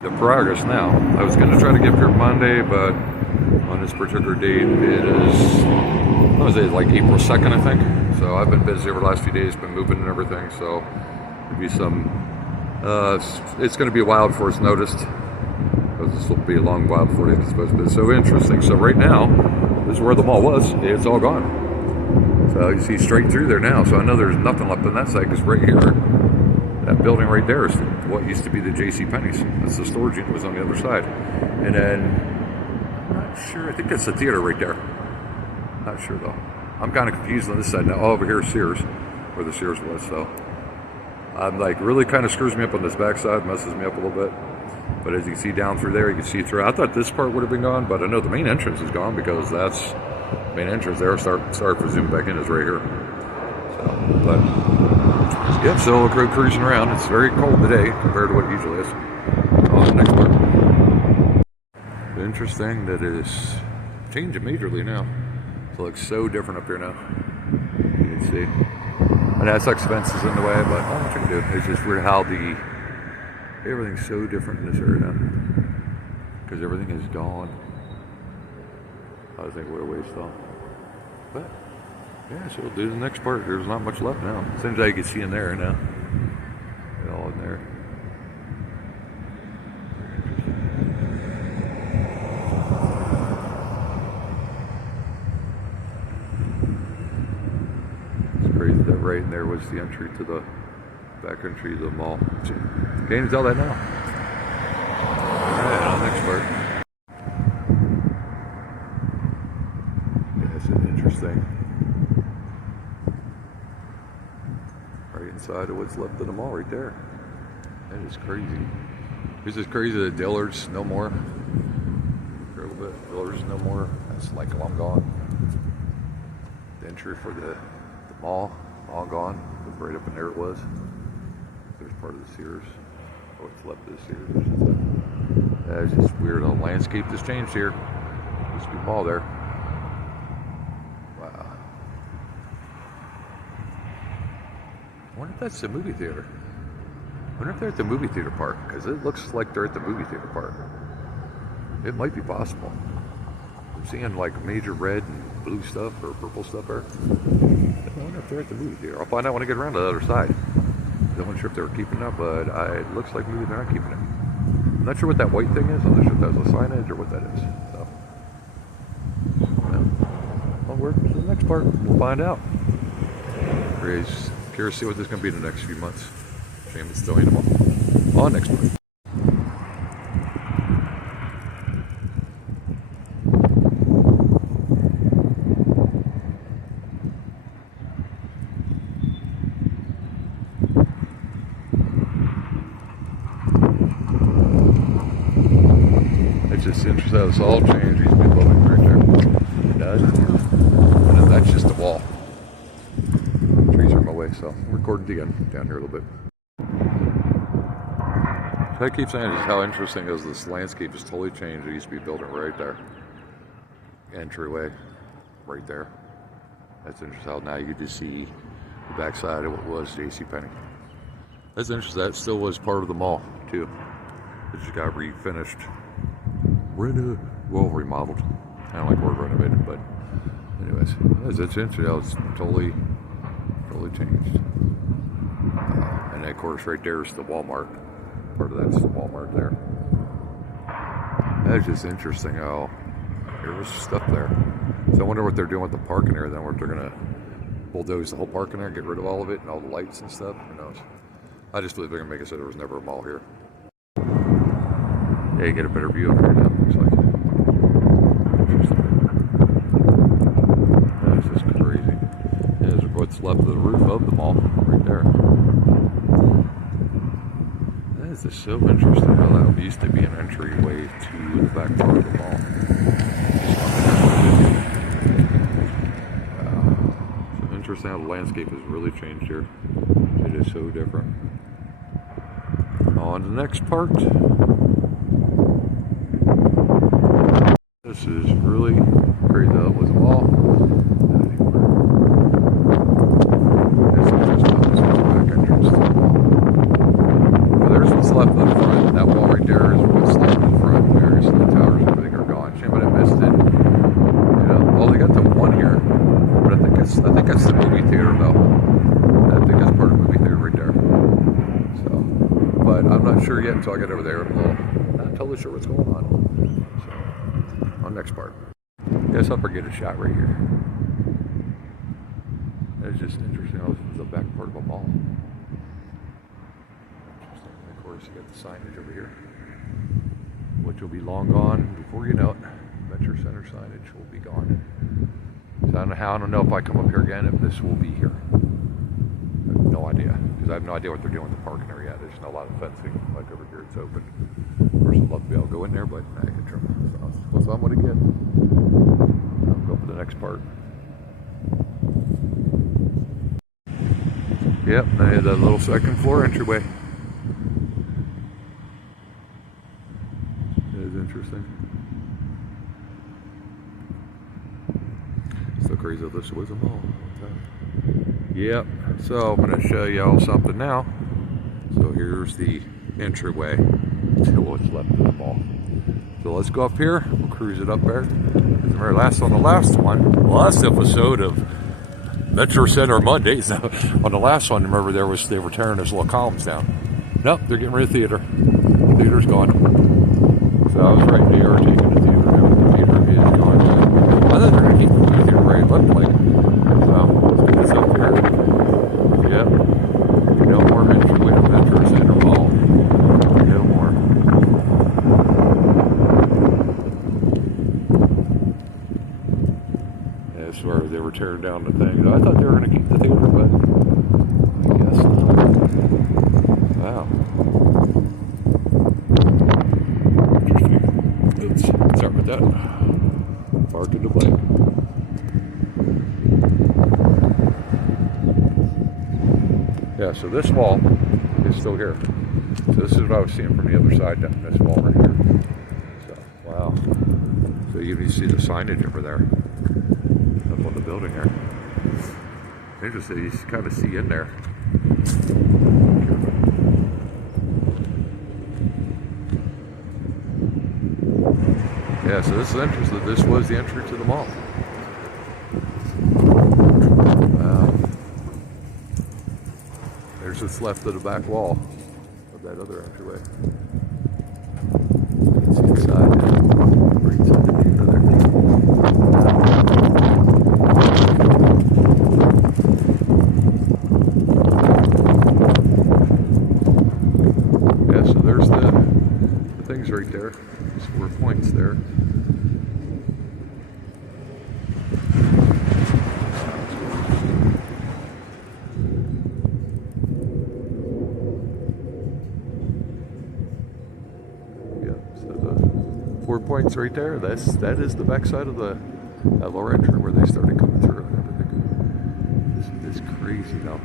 The progress now. I was going to try to get here Monday, but on this particular date, it is, what was it, like April 2nd, I think. So I've been busy over the last few days, been moving and everything. So there'll be some, it's going to be a while before it's noticed. This will be a long while before it's supposed to be. It's so interesting. So right now, this is where the mall was. It's all gone. So you see straight through there now. So I know there's nothing left on that side because right here, that building right there is what used to be the J.C. Penney's. That's the storage unit was on the other side. And then, I'm not sure, I think that's the theater right there. Not sure though. I'm kind of confused on this side now. Oh, over here is Sears, where the Sears was. So I'm like, really kind of screws me up on this back side, messes me up a little bit. But as you can see down through there, you can see through. I thought this part would have been gone, but I know the main entrance is gone because that's the main entrance there. Sorry for zooming back in, is right here. So, but yep, still cruising around. It's very cold today compared to what it usually is. On the next part. The interesting that it is changing majorly now. It looks so different up here now. You can see. And that's like fences in the way, but not much you can do. It's just weird how everything's so different in this area now. Because everything is gone. I think we're a waste off. But yeah, so we'll do the next part. There's not much left now. Seems like you can see in there now. They're all in there. It's crazy that right in there was the entry to the back entry to the mall. Can't even tell that now. Alright, on the next part. Yeah, it's interesting. Right inside of what's left of the mall right there. That is crazy. This is crazy that Dillard's no more. For a little bit. Dillard's no more. That's like long gone. The entry for the mall, all gone. Right up in there it was. There's part of the Sears. Or what's left of the Sears, I should say. That's just weird. The landscape has changed here. Used to be a mall there. Wow. I wonder if that's the movie theater. I wonder if they're at the movie theater part, because it looks like they're at the movie theater part. It might be possible. I'm seeing like major red and blue stuff or purple stuff there. I wonder if they're at the movie theater. I'll find out when I get around to the other side. I'm not sure if they were keeping it, but it looks like maybe they're not keeping it. I'm not sure what that white thing is. I'm not sure if that's a signage or what that is. So, well, we're to the next part. We'll find out. Curious to see what this is going to be in the next few months. Shame it's still animal. On next part. It's just interesting how this all changed. These people right there. It does. And that's just the wall. Trees are in my way, so I'm recording again down here a little bit. So I keep saying just how interesting is this landscape has totally changed. It used to be a building right there. Entryway right there. That's interesting how now you could just see the backside of what was J.C. Penney. That's interesting. That still was part of the mall too. It just got refinished. Remodeled. Kind of like we're renovated, but anyways, it's interesting how it's totally changed. And of course, right there is the Walmart. Part of that's the Walmart there. That's just interesting how there was stuff there. So I wonder what they're doing with the parking area then, where they're gonna bulldoze the whole parking area, get rid of all of it and all the lights and stuff. Who knows? I just believe they're gonna make it so there was never a mall here. Yeah, you get a better view of it right now, looks like. Interesting. That's just crazy. There's what's left of the roof of the mall, right there. That is just so interesting how that used to be an entryway to the back part of the mall. Wow. So interesting how the landscape has really changed here. It is so different. On to the next part. This is really crazy. That was a wall. This is just the back entrance. But there's what's left of the front. That wall right there is that's the movie theater though. I think that's part of the movie theater right there. So, but I'm not sure yet until I get over there. I'm not totally sure what's going on. So, on next part. Guess I'll get a shot right here. It's just interesting. This is the back part of a mall. Interesting. And of course, you got the signage over here, which will be long gone before you know it. Venture Center signage will be gone. So I don't know if I come up here again, if this will be here. I have no idea, because I have no idea what they're doing with the parking area. There's not a lot of fencing. Like over here, it's open. Of course, I'd love to be able to go in there, but I get trouble. So I'm going to get. I'll go for the next part. Yep, I had that little second floor entryway. It is interesting. So crazy that this was a mall. Yep, so I'm going to show y'all something now. So here's the entryway to what's left of the mall. So let's go up here, we'll cruise it up there. Remember on the last episode of Venture Center Mondays, on the last one, remember they were tearing those little columns down. Nope, they're getting rid of theater. The theater's gone. So I was right there taking the theater down. The theater is gone. I thought they're going to keep the movie theater right left like. So let's get this up here. Yep. No more Venture Center Mall. No more. That's where they were tearing down the thing. I thought they were going to keep the theater, but I guess not. Wow. Interesting. Let's start with that. Park in the blank. Yeah, so this wall is still here. So this is what I was seeing from the other side down this wall right here. So, wow. So you can see the signage over there. Up on the building there. Interesting, you kind of see in there. Yeah, so this is interesting. This was the entry to the mall. Wow. There's what's left of the back wall of that other entryway. You can see inside. Right inside the theater there. Yeah, so there's the things right there. There's 4 points there. Points right there. That is the backside of that lower entry where they started coming through and everything. It's crazy now.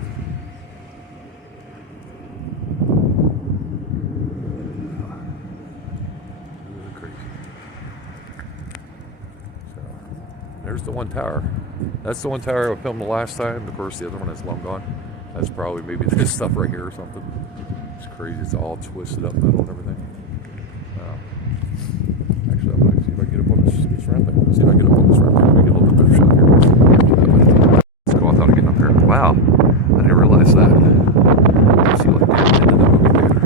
Really crazy. So there's the one tower. That's the one tower I filmed the last time. Of course, the other one is long gone. That's probably maybe this stuff right here or something. It's crazy. It's all twisted up metal and everything. Actually, I'm going to see if I can get up on this ramp thing. Let's see if I can get up on this ramp thing. Make a little bit better shot here. Let's go without getting up here. Wow, I didn't realize that. You see, like, the end of the movie theater.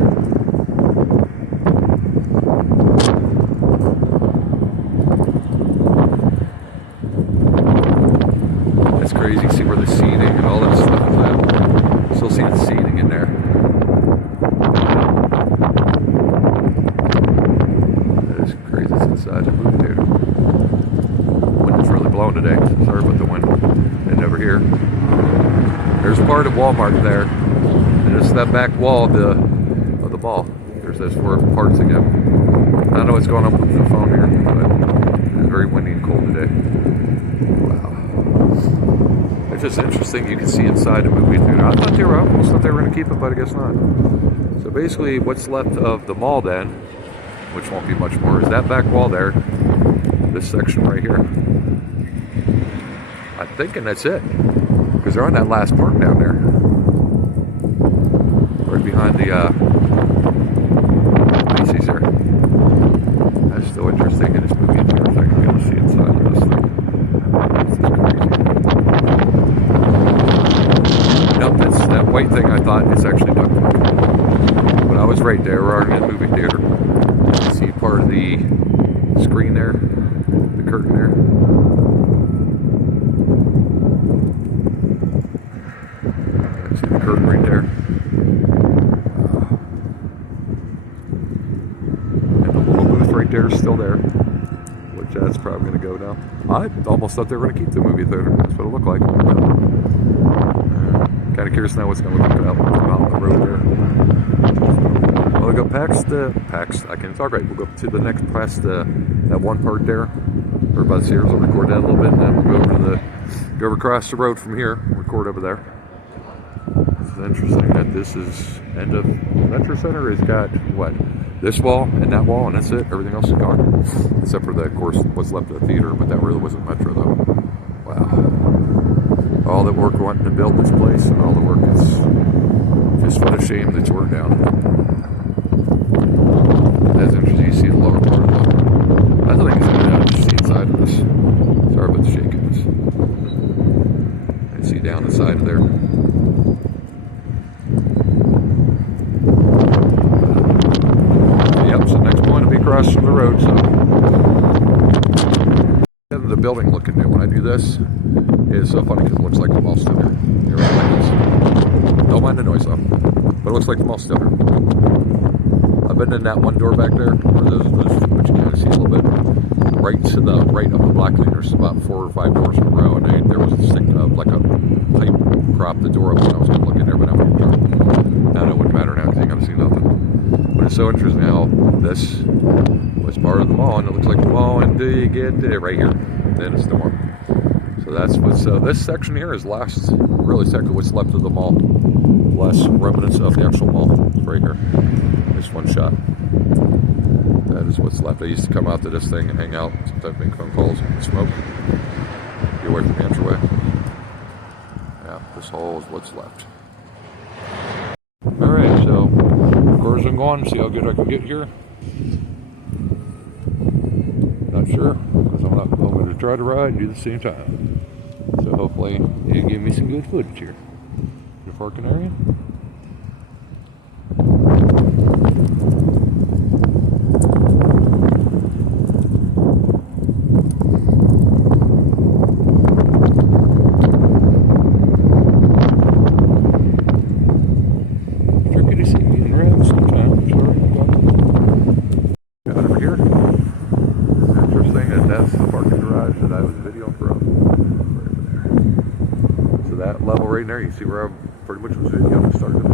That's crazy. See where the seating and all that stuff is at. Still see the seating in there. Inside the movie theater. Wind is really blowing today. Sorry about the wind. And over here, there's part of Walmart there, and it's that back wall of the mall. There's those 4 parts again. I don't know what's going on with the phone here, but it's very windy and cold today. Wow. It's just interesting. You can see inside the movie theater. I thought they were going to keep it, but I guess not. So basically, what's left of the mall then, which won't be much more, is that back wall there, this section right here. I'm thinking that's it, because they're on that last part down there, right behind the Macy's there. That's still interesting in this movie theater. I can be able to see inside of this thing. This is crazy. that white thing I thought is actually ductwork. But I was right there. We're already in the movie theater. You see part of the screen there, the curtain there. You see the curtain right there. And the little booth right there is still there, which that's probably going to go now. I almost thought they were going to keep the movie theater. That's what it looked like. Kind of curious now what's going to look like out on the road there. We'll go past I can talk right. We'll go to the next past that one part there. Or by the Sears. We'll record that a little bit, and then we'll go over across the road from here. Record over there. It's interesting that this is end of Metro Center has got what? This wall and that wall, and that's it. Everything else is gone, except for the, of course, what's left of the theater. But that really wasn't Metro, though. Wow! All the work wanting to build this place, and all the work is just what a shame that we're down. That's interesting. You see the lower part of the. That's the thing is going to see inside of this. Sorry about the shakiness. You see down the side of there. Across from the road, so the building looking new. When I do this, it's so funny because it looks like the mall center. You're right, like this. Don't mind the noise though, but it looks like the mall center. I've been in that one door back there, where those which you kind of see a little bit. Right to the right of the block, there's about 4 or 5 doors in a row, and there was a stick like a pipe prop the door open. I was going to look in there, but I wouldn't. Now it wouldn't matter now because you got to see nothing. But it's so interesting how this was part of the mall, and it looks like the mall, and you get it right here. Then it's the mall. So that's what's this section here is last, really second what's left of the mall. Last remnants of the actual mall. It's right here. This one shot. That is what's left. I used to come out to this thing and hang out, sometimes make phone calls and smoke. Get away from the entryway. Yeah, this hole is what's left. Alright, so of course I'm going, see how good I can get here. Not sure, because I'm not going to try to ride and do the same time. So hopefully you can give me some good footage here. The parking area. Right there, you see where I pretty much was videoing started to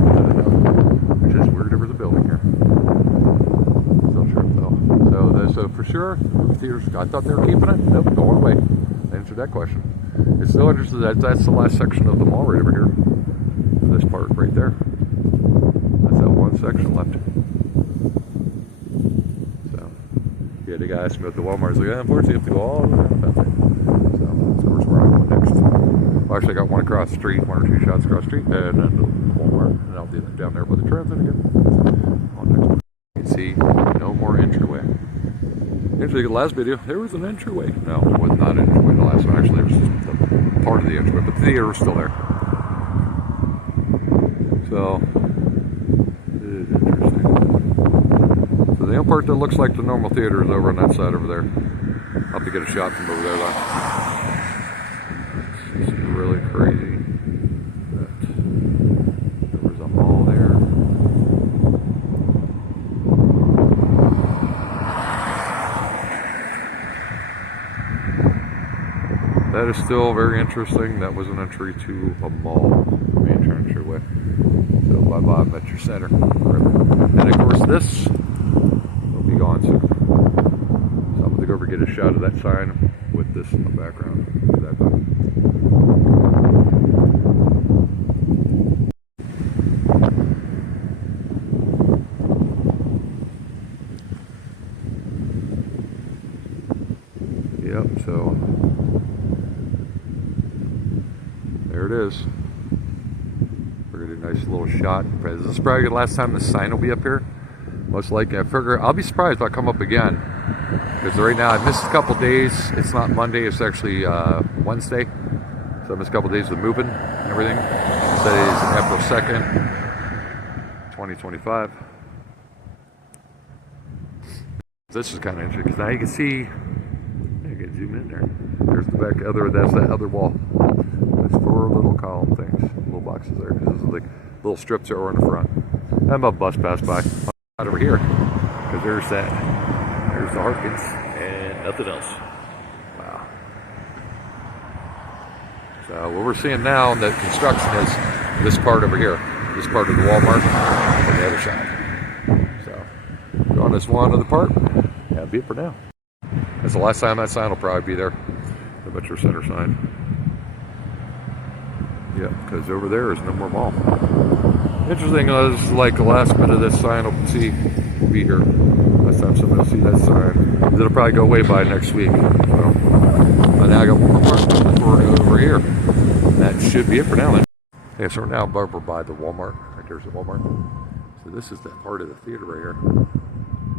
which is weird over the building here. Still true though. So for sure, movie theaters, I thought they were keeping it. Nope, going away. Answered that question. It's still interesting that that's the last section of the mall right over here. This part right there. That's that one section left. So yeah, the guy asked me at the Walmart. He's like, yeah, unfortunately you have to go all the way around that thing. So of course we're on next. Well, actually, I got one across the street, 1 or 2 shots across the street, and then the Walmart, and I'll do that down there by the transit again. You can see no more entryway. Actually, the last video, there was an entryway. No, there was not an entryway. The last one, actually, there was just part of the entryway, but the theater was still there. So, it is interesting. So the only part that looks like the normal theater is over on that side over there. I'll have to get a shot from over there, though. It's really crazy that there was a mall there. That is still very interesting. That was an entry to a mall. Main entryway. So bye-bye Metro Center. And of course this will be gone soon. So I'm going to go over and get a shot of that sign with this in the background. Get that done. Yep, so there it is. We're gonna do a nice little shot. This is probably the last time the sign will be up here. Most likely, I figure I'll be surprised if I come up again. Because right now I missed a couple days. It's not Monday, it's actually Wednesday. So I missed a couple days with moving and everything. Today is April 2nd, 2025. This is kind of interesting because now you can see, you can zoom in there. There's the back that's that other wall. There's 4 little column things, little boxes there. Those are like little strips that were in the front. And a bus passed by. Out over here, because there's the Harkins and nothing else. Wow. So what we're seeing now in the construction is this part over here, this part of the Walmart on the other side. So on this one other part, that'll be it for now. That's the last time that sign will probably be there, the Metro Center sign. Yeah, because over there is no more mall. Interesting is, like, the last bit of this sign will be here. Last time somebody will see that sign. It'll probably go away by next week. So, and now I got one more part over here. That should be it for now then. Okay, so we're now over by the Walmart. Right there's the Walmart. So this is that part of the theater right here.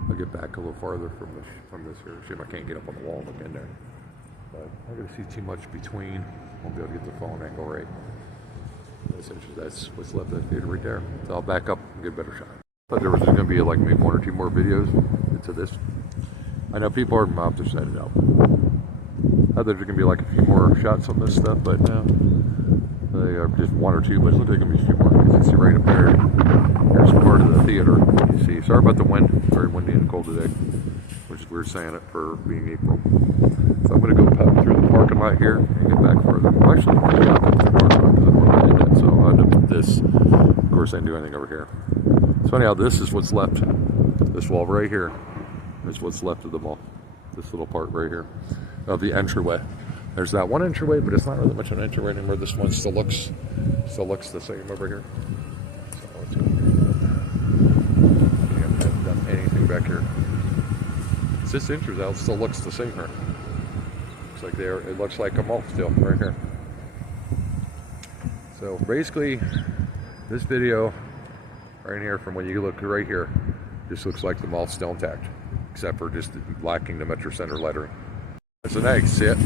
I'll get back a little farther from this here. See if I can't get up on the wall and look in there. But I'm not going to see too much between. Won't be able to get the phone angle right. That's what's left of the theater right there. So I'll back up and get a better shot. But there was going to be like maybe 1 or 2 more videos into this. I know people are upset it out. I thought there's going to be like a few more shots on this stuff, but no. They are just 1 or 2, but it looks like there's going to be a few more. You can see right up there. Here's part of the theater. You see. Sorry about the wind. Very windy and cold today, which is weird saying it for being April. So I'm going to go pop through the parking lot here and get back further. Well, actually, I'm going to through the parking lot because I'm going to end it. So I'll end up with this. Of course, I didn't do anything over here. So anyhow, this is what's left. This wall right here is what's left of the mall. This little part right here of the entryway. There's that one entryway, but it's not really much of an entryway anymore. This one still looks the same over here. So let's go. I haven't done anything back here. It's this entrance out still looks the same here. It looks like a mall still right here. So basically, this video right here, from when you look right here, just looks like the mall's still intact, except for just lacking the Metro Center lettering. There's an exit.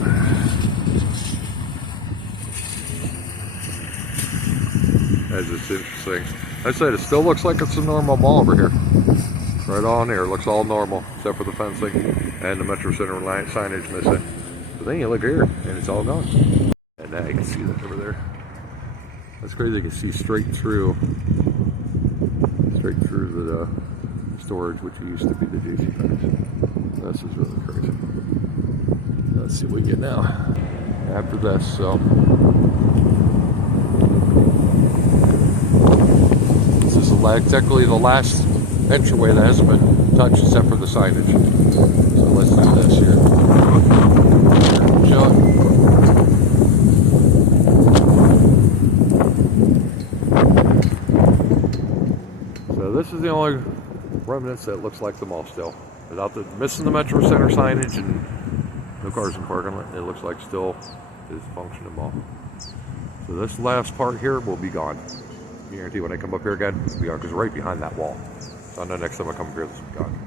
As it's interesting. I said it still looks like it's a normal mall over here. Right on here, it looks all normal, except for the fencing and the Metro Center signage missing. But then you look here, and it's all gone. And now you can see that over there. That's crazy, you can see straight through the storage, which used to be the JC Penney's. This is really crazy. Let's see what we get now after this. So this is technically the last entryway that hasn't been touched except for the signage. So let's do this here. Show it. So this is the only remnants that looks like the mall still. Without missing the Metro Center signage and no cars in parking lot, it looks like still is functioning mall. So this last part here will be gone. I guarantee when I come up here again, it'll be gone because right behind that wall. So I know next time I come up here, this will be gone.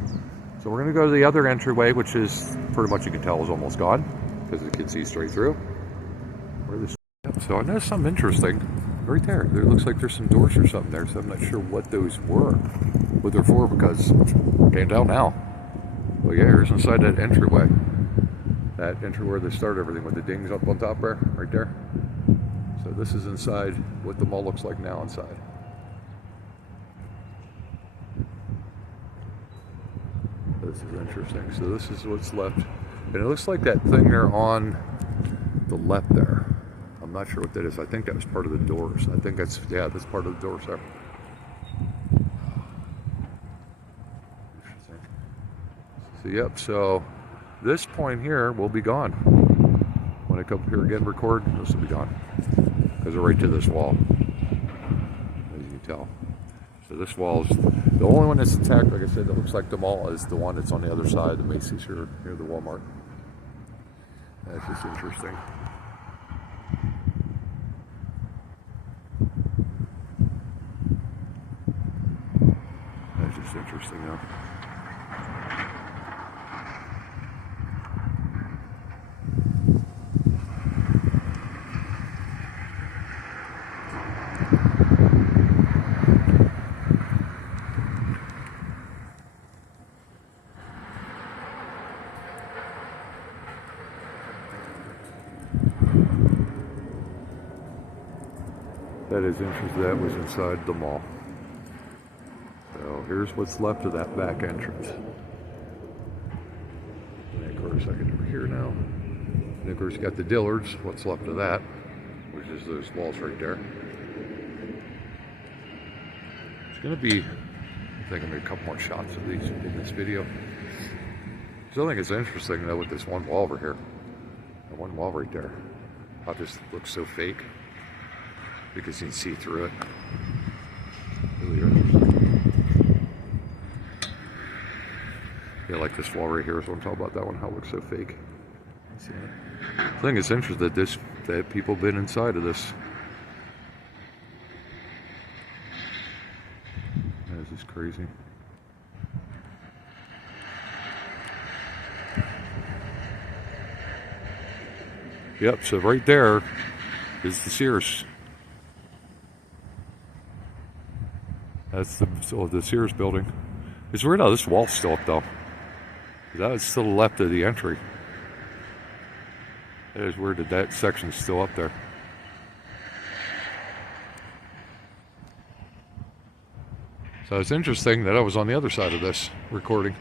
So we're going to go to the other entryway, which is pretty much you can tell is almost gone because you can see straight through. So I noticed something interesting right there. There looks like there's some doors or something there, so I'm not sure what those were, what they're for, because I can't tell now. But yeah, here's inside that entryway. That entryway where they start everything with the dings up on top there, right there. So this is inside what the mall looks like now inside. This is interesting. So this is what's left. And it looks like that thing there on the left there. I'm not sure what that is. I think that was part of the doors. I think that's part of the doors there. Interesting. So yep, so this point here will be gone. When I come up here again record, this will be gone. Because they're right to this wall. As you can tell. So this wall is the only one that's intact, like I said, that looks like the mall is the one that's on the other side, the Macy's here near the Walmart. That's just interesting. That's just interesting, though. That is interesting. That was inside the mall. So here's what's left of that back entrance. And of course, I get over here now. And of course, you got the Dillards. What's left of that, which is those walls right there. It's gonna be, I think, a couple more shots of these in this video. So I think it's interesting though with this one wall over here. The one wall right there. How this looks so fake. Because you can see through it. Really interesting. Yeah, like this wall right here is what I'm talking about. That one, how it looks so fake. See it? I think it's interesting that people been inside of this. This is crazy. Yep, so right there is the Sears. That's the Sears building. It's weird how this wall's still up though. That is still left of the entry. It is weird that section's still up there. So it's interesting that I was on the other side of this recording.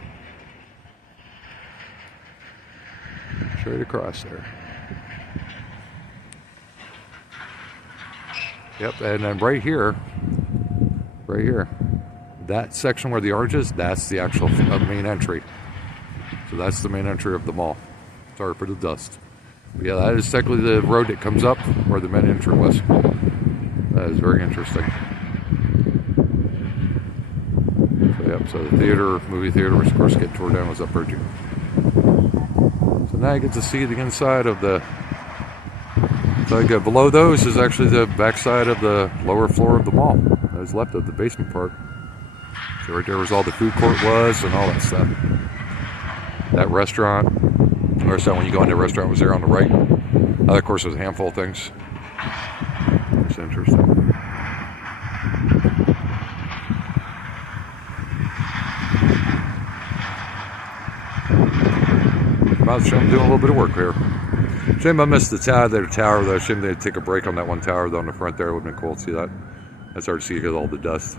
Straight across there. Yep, and then right here, that section where the orange is, that's the actual main entry. So that's the main entry of the mall. Sorry for the dust. But yeah, that is technically the road that comes up where the main entry was. That is very interesting. So yep, so the theater, movie theater, which of course get tore down, was up there too. So now you get to see the inside of the, so below those is actually the backside of the lower floor of the mall. That is left of the basement part. So right there was all the food court was and all that stuff. That restaurant, when you go into the restaurant, was there on the right. Of course, there's a handful of things. It's interesting. About to show them doing a little bit of work here. Shame I missed the tower though. Shame they'd take a break on that one tower though on the front there. It would have been cool to see that. That's hard to see because of all the dust.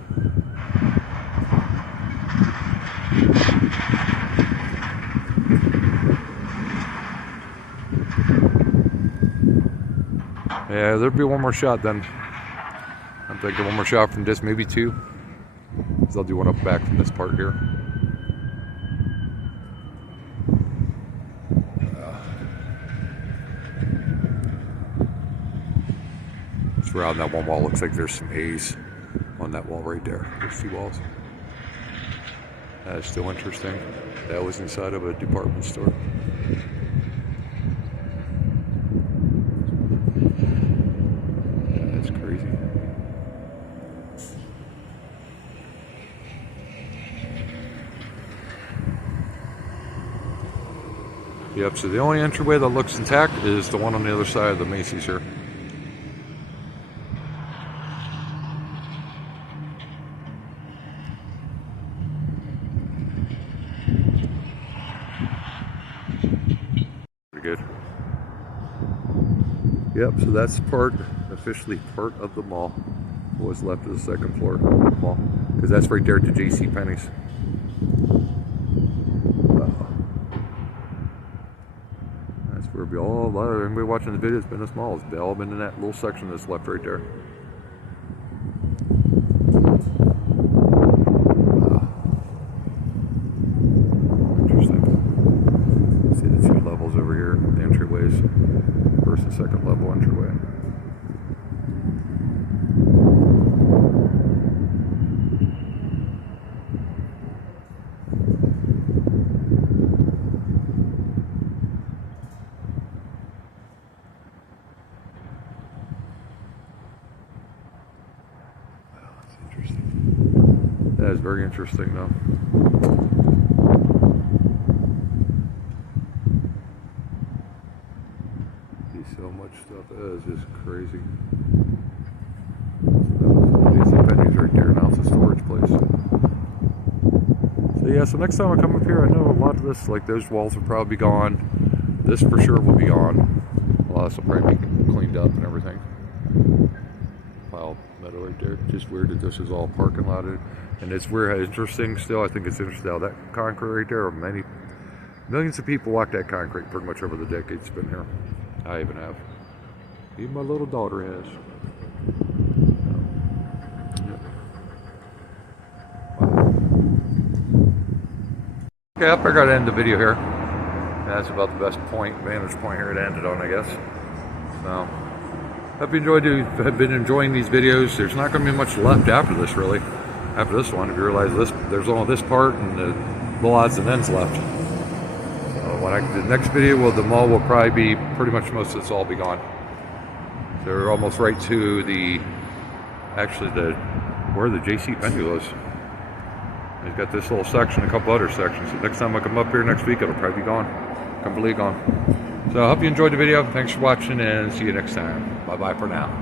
Yeah, there'll be one more shot then. I'm thinking one more shot from this, maybe two. Because I'll do one up back from this part here. Just around that one wall, looks like there's some haze on that wall right there. There's two walls. That is still interesting. That was inside of a department store. That's crazy. Yep, so the only entryway that looks intact is the one on the other side of the Macy's here. Good. Yep, so that's officially part of the mall. What was left of the second floor of the mall. Because that's right there at the JCPenney's. That's where everybody watching the video has been this mall. It's all been in that little section that's left right there. Over here, the entryways, first and second level entryway. Wow, that's interesting. That is very interesting though. So much stuff. That is just crazy. yeah, so next time I come up here, I know a lot of this, like those walls will probably be gone. This for sure will be gone. A lot of this will probably be cleaned up and everything. Wow, meadow right there. Just weird that this is all parking lotted. And it's weird, interesting still. I think it's interesting how that concrete right there, millions of people walk that concrete pretty much over the decades it's been here. I even have. Even my little daughter has. Okay, I figured I'd end the video here. That's about the best vantage point here to end it on, I guess. So, hope you have been enjoying these videos. There's not going to be much left after this, really. After this one, if you realize there's only this part and the little odds and ends left. The next video, the mall will probably be pretty much most of this all be gone. So we're almost right to where the J.C. Penney was. He's got this little section, a couple other sections. So next time I come up here next week, it'll probably be gone. Completely gone. So I hope you enjoyed the video. Thanks for watching and see you next time. Bye-bye for now.